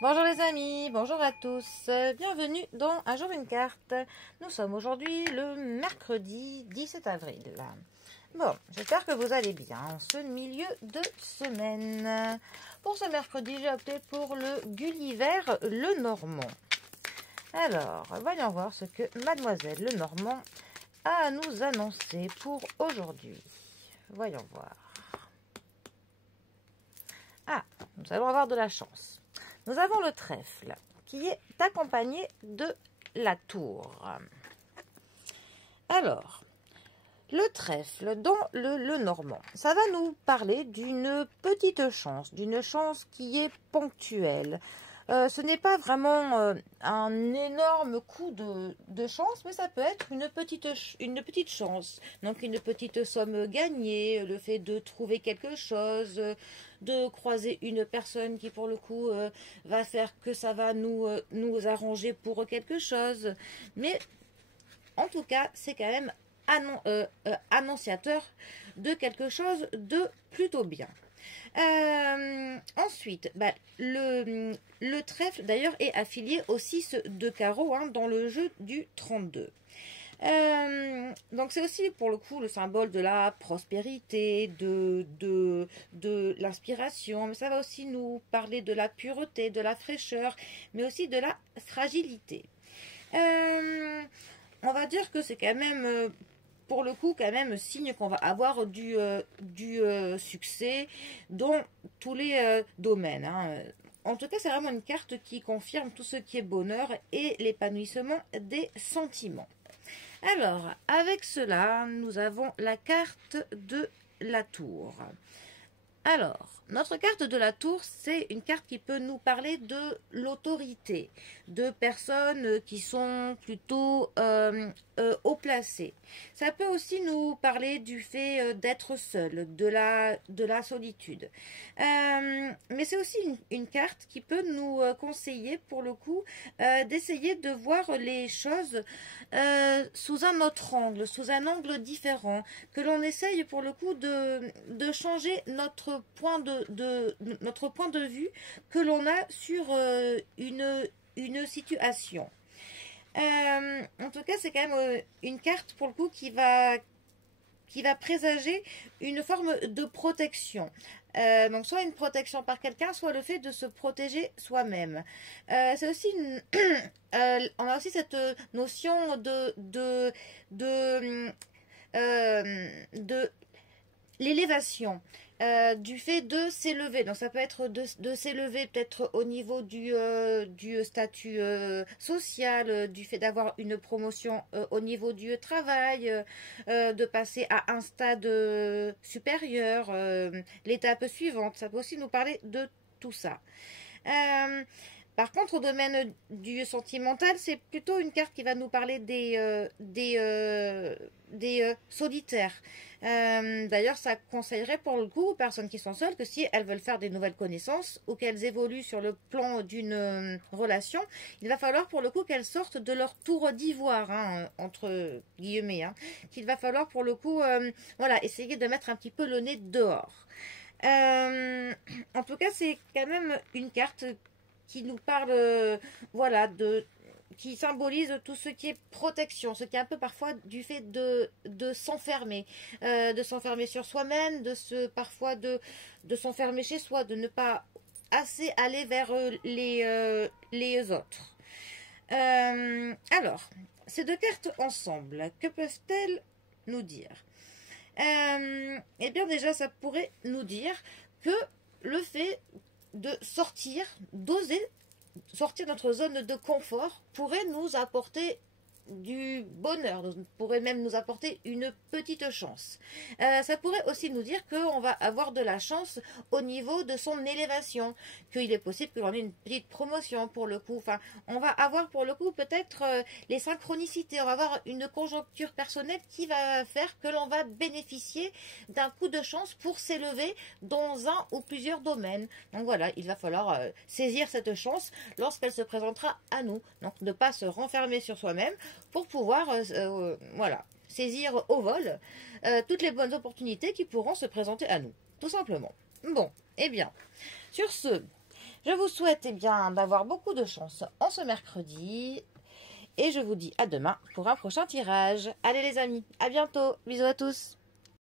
Bonjour les amis, bonjour à tous, bienvenue dans Un jour une carte. Nous sommes aujourd'hui le mercredi 17 avril. Bon, j'espère que vous allez bien en ce milieu de semaine. Pour ce mercredi, j'ai opté pour le Gulliver Lenormand. Alors, voyons voir ce que Mademoiselle Lenormand a à nous annoncer pour aujourd'hui. Voyons voir. Ah, nous allons avoir de la chance. Nous avons le trèfle qui est accompagné de la tour. Alors, le trèfle dans le Lenormand, ça va nous parler d'une petite chance, d'une chance qui est ponctuelle. Ce n'est pas vraiment un énorme coup de chance, mais ça peut être une petite chance. Donc une petite somme gagnée, le fait de trouver quelque chose, de croiser une personne qui pour le coup va faire que ça va nous arranger pour quelque chose. Mais en tout cas, c'est quand même annonciateur de quelque chose de plutôt bien. Ensuite, le trèfle d'ailleurs est affilié au 6 de carreau dans le jeu du 32. Donc c'est aussi pour le coup le symbole de la prospérité, de l'inspiration, mais ça va aussi nous parler de la pureté, de la fraîcheur, mais aussi de la fragilité. On va dire que c'est quand même pour le coup quand même signe qu'on va avoir du succès dans tous les domaines. En tout cas, c'est vraiment une carte qui confirme tout ce qui est bonheur et l'épanouissement des sentiments. Alors, avec cela, nous avons la carte de la tour. Alors, notre carte de la tour, c'est une carte qui peut nous parler de l'autorité, de personnes qui sont plutôt haut placées. Ça peut aussi nous parler du fait d'être seul, de la solitude. Mais c'est aussi une carte qui peut nous conseiller, pour le coup, d'essayer de voir les choses sous un autre angle, sous un angle différent, que l'on essaye, pour le coup, de changer notre point de vue que l'on a sur une situation. En tout cas, c'est quand même une carte pour le coup qui va présager une forme de protection. Donc soit une protection par quelqu'un, soit le fait de se protéger soi-même. C'est aussi on a aussi cette notion de l'élévation, du fait de s'élever. Donc ça peut être de s'élever peut-être au niveau du statut social, du fait d'avoir une promotion au niveau du travail, de passer à un stade supérieur, l'étape suivante. Ça peut aussi nous parler de tout ça. Par contre, au domaine du sentimental, c'est plutôt une carte qui va nous parler des solitaires. D'ailleurs, ça conseillerait pour le coup aux personnes qui sont seules que si elles veulent faire des nouvelles connaissances ou qu'elles évoluent sur le plan d'une relation, il va falloir pour le coup qu'elles sortent de leur tour d'ivoire, entre guillemets, qu'il va falloir pour le coup voilà, essayer de mettre un petit peu le nez dehors. En tout cas, c'est quand même une carte qui nous parle, voilà, qui symbolise tout ce qui est protection, ce qui est un peu parfois du fait de s'enfermer sur soi-même, parfois de s'enfermer chez soi, de ne pas assez aller vers les autres. Alors, ces deux cartes ensemble, que peuvent-elles nous dire? Eh bien déjà, ça pourrait nous dire que le fait de d'oser sortir de notre zone de confort pourrait nous apporter du bonheur, pourrait même nous apporter une petite chance. Ça pourrait aussi nous dire qu'on va avoir de la chance au niveau de son élévation, qu'il est possible que l'on ait une petite promotion pour le coup. Enfin, on va avoir pour le coup peut-être les synchronicités, on va avoir une conjoncture personnelle qui va faire que l'on va bénéficier d'un coup de chance pour s'élever dans un ou plusieurs domaines. Donc voilà, il va falloir saisir cette chance lorsqu'elle se présentera à nous. Donc ne pas se renfermer sur soi-même, pour pouvoir voilà, saisir au vol toutes les bonnes opportunités qui pourront se présenter à nous, tout simplement. Bon, eh bien, sur ce, Je vous souhaite bien d'avoir beaucoup de chance en ce mercredi. Et je vous dis à demain pour un prochain tirage. Allez les amis, à bientôt. Bisous à tous.